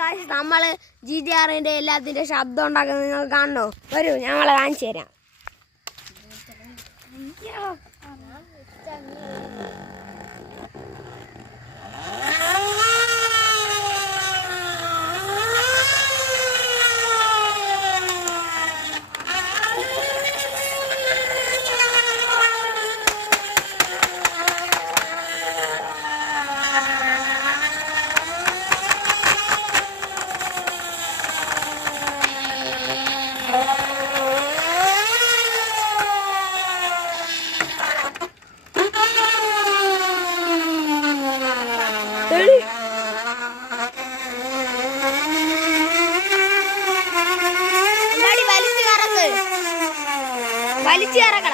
കാശ് നമ്മൾ GTR-ന്റെ എല്ലാത്തിന്റെ ശബ്ദം ഉണ്ടാക്കുന്നത് നിങ്ങൾ കാണണോ? വരൂ, ഞങ്ങളെ കാണിച്ചു തരാം. വലിച്ചു കറക്ക്.